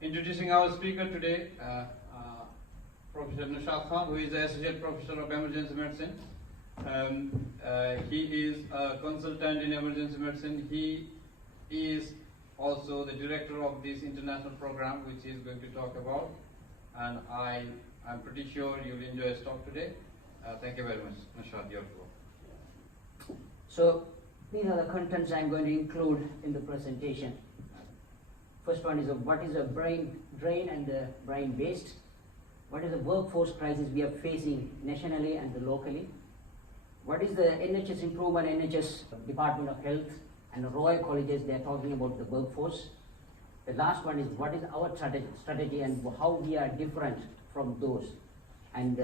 Introducing our speaker today, Prof Naushad Khan, who is the Associate Professor of Emergency Medicine. He is a consultant in emergency medicine. He is also the director of this international program, which he is going to talk about. And I'm pretty sure you'll enjoy his talk today. Thank you very much, Naushad, your floor. So these are the contents I'm going to include in the presentation. First one is what is a brain drain and the brain waste. What is the workforce crisis we are facing nationally and locally? What is the NHS improvement, NHS Department of Health and the Royal Colleges, they are talking about the workforce. The last one is what is our strategy and how we are different from those, and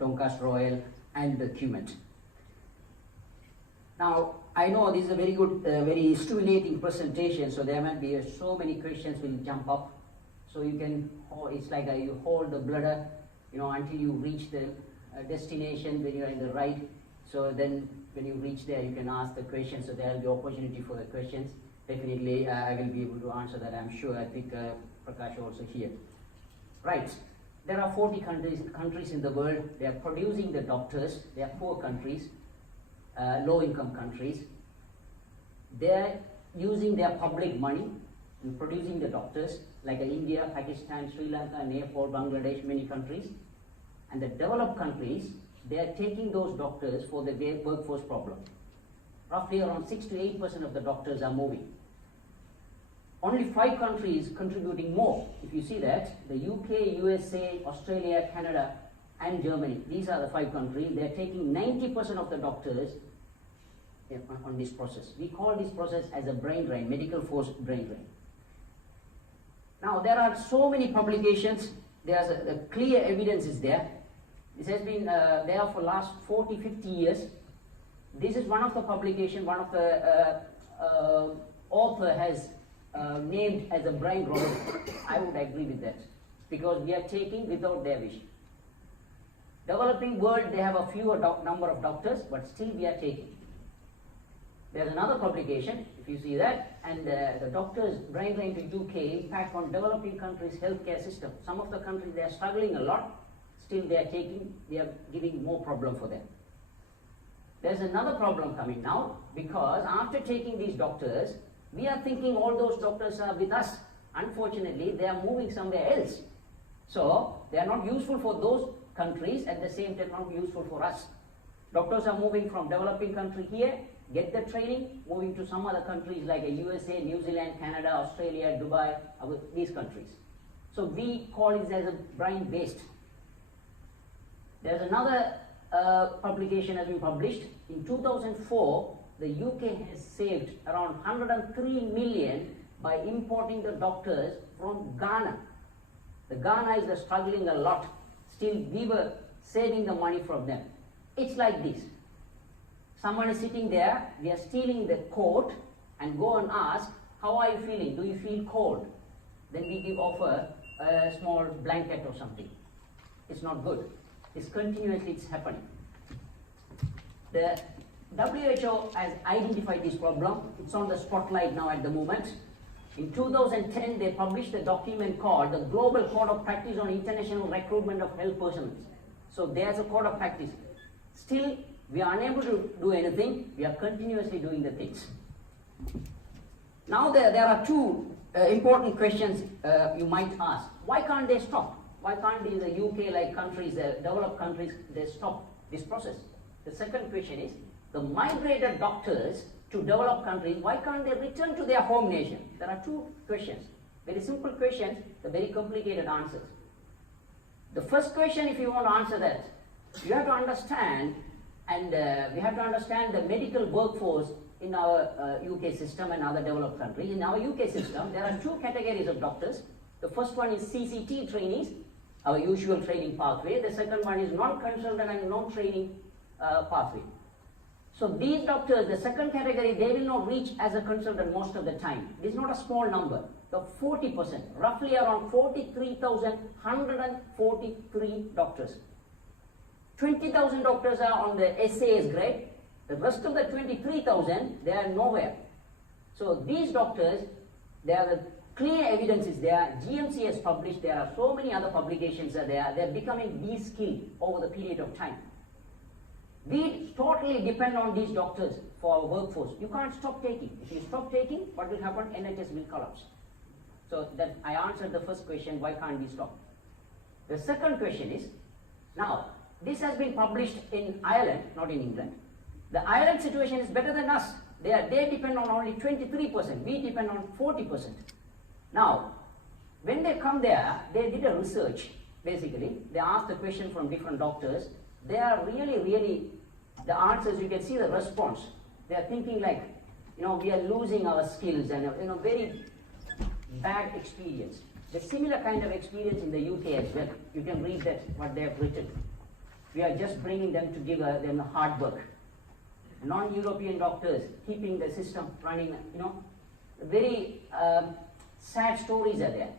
Doncaster Royal and the QMET. Now, I know this is a very good, very stimulating presentation, so there might be so many questions will jump up. So you can, it's like you hold the bladder, until you reach the destination when you are in the right. So then when you reach there, you can ask the questions, so there will be opportunity for the questions. Definitely, I will be able to answer that, I'm sure. I think Prakash also here. Right, there are 40 countries in the world. They are producing the doctors. They are poor countries. Low-income countries. They are using their public money in producing the doctors, like India, Pakistan, Sri Lanka, Nepal, Bangladesh, many countries. And the developed countries, they are taking those doctors for the workforce problem. Roughly around 6 to 8% of the doctors are moving. Only 5 countries contributing more. If you see that, the UK, USA, Australia, Canada, and Germany, these are the 5 countries. They are taking 90% of the doctors on this process. We call this process as a brain drain, medical force brain drain. Now, there are so many publications. There's a clear evidence is there. This has been there for last 40, 50 years. This is one of the publications, one of the author has named as a brain robbery. I would agree with that, because we are taking without their wish. Developing world, they have a fewer number of doctors, but still we are taking. There's another publication, if you see that, and the doctors brain drain to UK impact on developing countries' healthcare system. Some of the countries, they are struggling a lot, still they are giving more problem for them. There's another problem coming now, because after taking these doctors, we are thinking all those doctors are with us. Unfortunately, they are moving somewhere else. So, they are not useful for those countries, at the same time not useful for us. Doctors are moving from developing country here, get the training, moving to some other countries like USA, New Zealand, Canada, Australia, Dubai, these countries. So we call it as a brain waste. There's another publication has been published. In 2004, the UK has saved around 103 million by importing the doctors from Ghana. The Ghana is struggling a lot. Still, we were saving the money from them. It's like this. Someone is sitting there, we are stealing the coat and go and ask, how are you feeling? Do you feel cold? Then we offer a small blanket or something. It's not good. It's continuously, it's happening. The WHO has identified this problem. It's on the spotlight now at the moment. In 2010, they published a document called the Global Code of Practice on International Recruitment of Health Personnel. So there's a code of practice. Still, we are unable to do anything. We are continuously doing the things. Now there are 2 important questions you might ask. Why can't they stop? Why can't in the UK, like countries, developed countries, they stop this process? The second question is, the migrated doctors to developed countries, why can't they return to their home nation? There are 2 questions. Very simple questions, the very complicated answers. The first question, if you want to answer that, you have to understand, and we have to understand the medical workforce in our UK system and other developed countries. In our UK system, there are 2 categories of doctors. The first one is CCT trainees, our usual training pathway. The second one is non-consultant and non-training pathway. So these doctors, the second category, they will not reach as a consultant most of the time. It is not a small number. The 40%, roughly around 43,143 doctors. 20,000 doctors are on the SAS grade. The rest of the 23,000, they are nowhere. So these doctors, they are the clear evidence is there. GMC has published. There are so many other publications are there. They're becoming de-skilled over the period of time. We totally depend on these doctors for our workforce. You can't stop taking. If you stop taking, what will happen? NHS will collapse. So that I answered the first question, why can't we stop? The second question is, now, this has been published in Ireland, not in England. The Ireland situation is better than us. They depend on only 23%. We depend on 40%. Now, when they come there, they did a research, basically. They asked the question from different doctors. They are really, the answers, you can see the response. They are thinking like, we are losing our skills and, very bad experience. The similar kind of experience in the UK as well. You can read that, what they have written. We are just bringing them to give them hard work. Non-European doctors keeping the system running, very sad stories are there.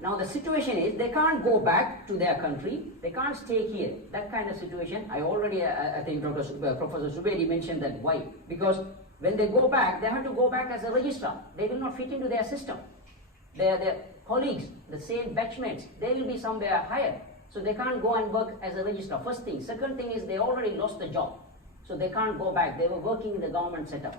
Now the situation is, they can't go back to their country, they can't stay here. That kind of situation, I already, I think Professor Zubairi mentioned that. Why? Because when they go back, they have to go back as a registrar. They will not fit into their system. Their colleagues, the same batchmates, they will be somewhere higher. So they can't go and work as a registrar, first thing. Second thing is, they already lost the job. So they can't go back. They were working in the government setup.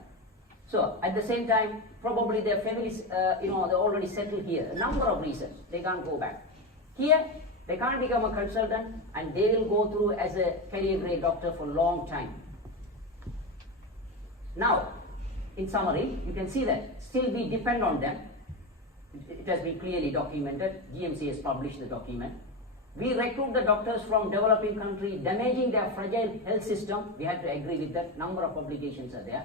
So at the same time, probably their families, they're already settled here. A number of reasons, they can't go back. Here, they can't become a consultant, and they will go through as a career grade doctor for a long time. Now, in summary, you can see that still we depend on them. It has been clearly documented. GMC has published the document. We recruit the doctors from developing countries, damaging their fragile health system. We have to agree with that. Number of publications are there.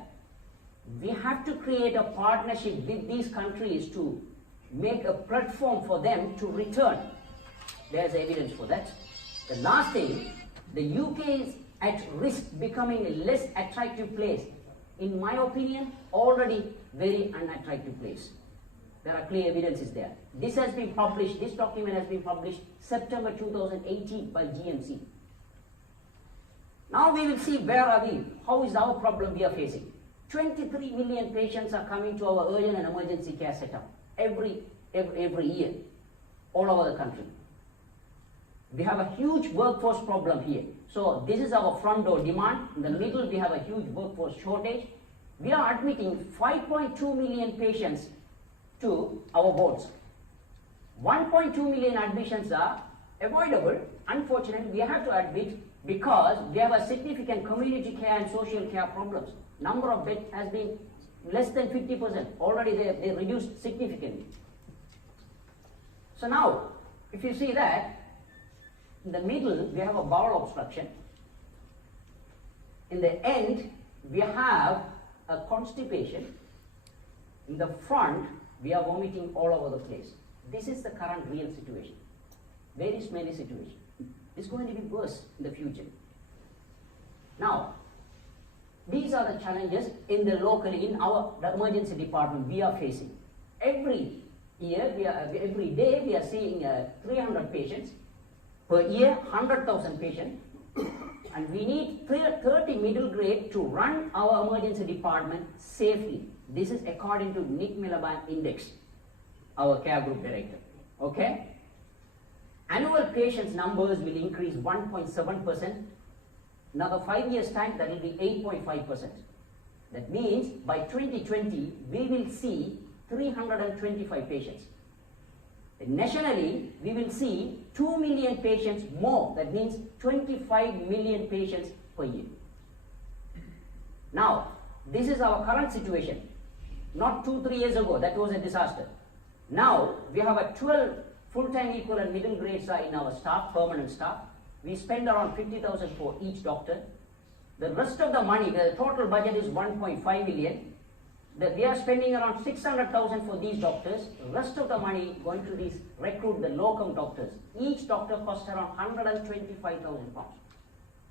We have to create a partnership with these countries to make a platform for them to return. There's evidence for that. The last thing, the UK is at risk becoming a less attractive place. In my opinion, already very unattractive place. There are clear evidences there. This has been published, this document has been published September 2018 by GMC. Now we will see where are we, how is our problem we are facing. 23 million patients are coming to our urgent and emergency care setup every year, all over the country. We have a huge workforce problem here. So this is our front door demand. In the middle, we have a huge workforce shortage. We are admitting 5.2 million patients to our wards. 1.2 million admissions are avoidable. Unfortunately, we have to admit because we have a significant community care and social care problems. Number of beds has been less than 50%. Already they reduced significantly. So now, if you see that, in the middle, we have a bowel obstruction. In the end, we have a constipation. In the front, we are vomiting all over the place. This is the current real situation. Very smelly situation. It's going to be worse in the future. Now, these are the challenges in our emergency department we are facing. Every day we are seeing 300 patients. Per year, 100,000 patients. And we need 30 middle grade to run our emergency department safely. This is according to Nick Miliband Index, our care group director. Okay? Annual patients numbers will increase 1.7%. Another 5 years' time, that will be 8.5%. That means by 2020, we will see 325 patients. Nationally, we will see 2 million patients more. That means 25 million patients per year. Now, this is our current situation. Not 2-3 years ago, that was a disaster. Now, we have a 12 full-time equal and middle grades are in our staff, permanent staff. We spend around 50,000 for each doctor. The rest of the money, the total budget is 1.5 million. We are spending around 600,000 for these doctors. The rest of the money going to recruit the locum doctors. Each doctor costs around 125,000 pounds.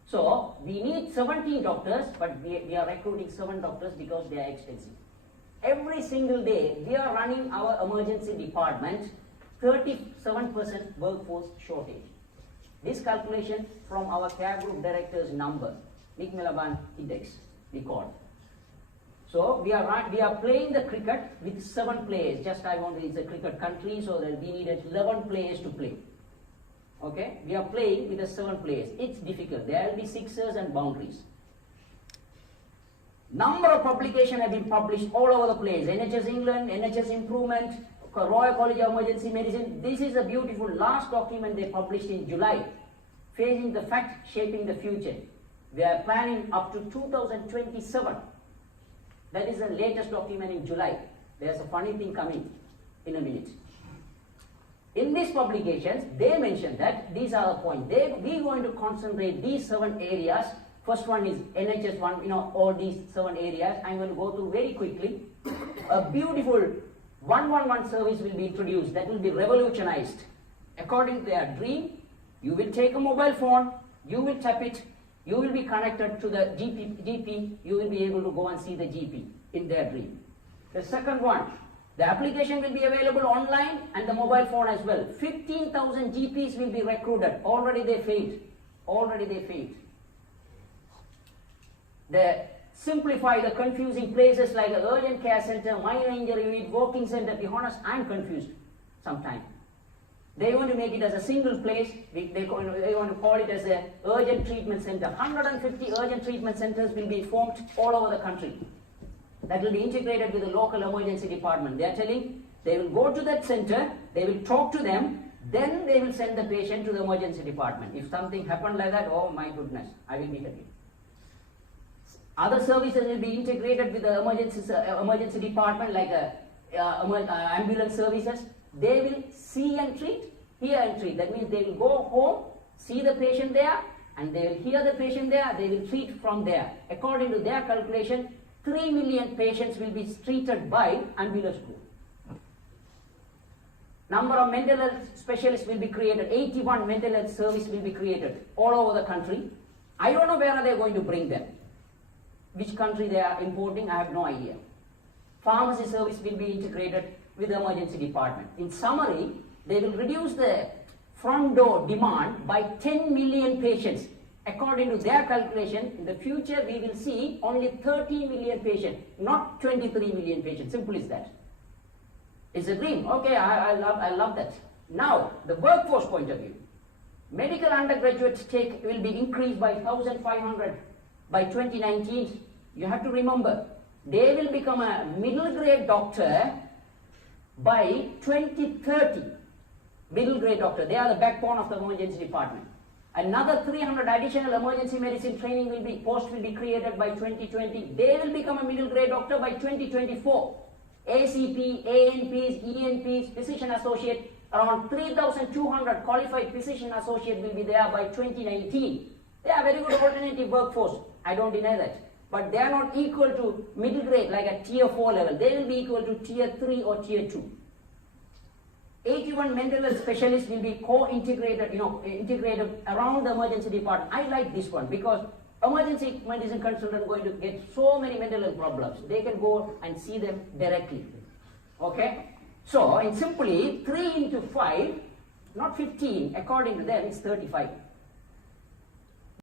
So we need 17 doctors, but we are recruiting 7 doctors because they are expensive. Every single day, we are running our emergency department 37% workforce shortage. This calculation from our care group director's number, Nick Miliband Index, we call. So we are playing the cricket with 7 players. Just it's a cricket country, so that we needed 11 players to play. Okay, we are playing with the 7 players. It's difficult. There will be sixers and boundaries. Number of publications have been published all over the place. NHS England, NHS Improvement, Royal College of Emergency Medicine. This is a beautiful last document they published in July. Facing the fact, shaping the future. We are planning up to 2027. That is the latest document in July. There's a funny thing coming in a minute. In these publications, they mention that these are the points. We're going to concentrate these 7 areas. First one is NHS one, all these 7 areas. I'm going to go through very quickly. A beautiful 111 service will be introduced that will be revolutionized. According to their dream, you will take a mobile phone, you will tap it, you will be connected to the GP, you will be able to go and see the GP in their dream. The second one, the application will be available online and the mobile phone as well. 15,000 GPs will be recruited. Already they failed. They simplify the confusing places like an urgent care center, minor injury unit, walking center. To be honest, I'm confused sometimes. They want to make it as a single place. They want to call it as a urgent treatment center. 150 urgent treatment centers will be formed all over the country. That will be integrated with the local emergency department. They are telling they will go to that center, they will talk to them, then they will send the patient to the emergency department. If something happened like that, oh my goodness, I will be happy. Other services will be integrated with the emergency department like ambulance services. They will see and treat, hear and treat. That means they will go home, see the patient there, and they will hear the patient there, they will treat from there. According to their calculation, 3 million patients will be treated by ambulance group. Number of mental health specialists will be created. 81 mental health services will be created all over the country. I don't know where are they going to bring them. Which country they are importing, I have no idea. Pharmacy service will be integrated with the emergency department. In summary, they will reduce the front door demand by 10 million patients. According to their calculation, in the future we will see only 30 million patients, not 23 million patients. Simple as that. It's a dream. Okay, I love that. Now, the workforce point of view. Medical undergraduate take will be increased by 1,500 by 2019. You have to remember, they will become a middle grade doctor by 2030. Middle grade doctor, they are the backbone of the emergency department. Another 300 additional emergency medicine training post will be created by 2020. They will become a middle grade doctor by 2024. ACP, ANPs, ENPs, physician associate, around 3,200 qualified physician associate will be there by 2019. They are very good alternative workforce. I don't deny that. But they are not equal to middle grade like a tier 4 level. They will be equal to tier 3 or tier 2. 81 mental health specialists will be co-integrated, integrated around the emergency department. I like this one because emergency medicine consultant going to get so many mental health problems. They can go and see them directly. Okay? So, in simply 3 into 5, not 15, according to them it's 35.